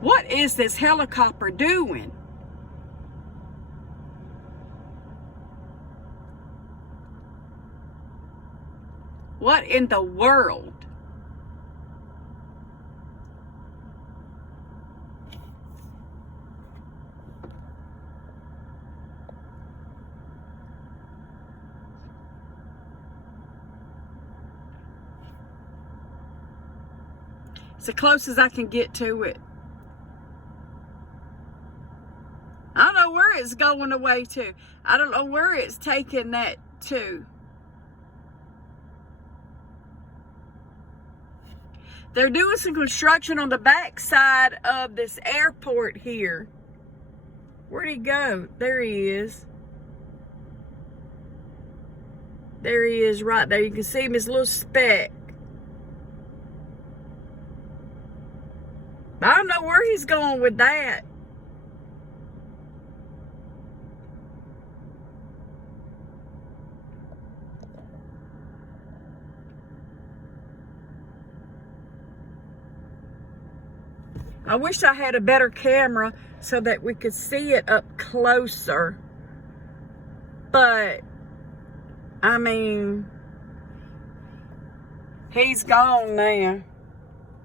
What is this helicopter doing? What in the world? It's the closest I can get to it. I don't know where it's going away to. I don't know where it's taking that to. They're doing some construction on the back side of this airport here. Where'd he go? There he is. There he is right there. You can see him, his little speck. I don't know where he's going with that. I wish I had a better camera so that we could see it up closer. But, I mean, he's gone now.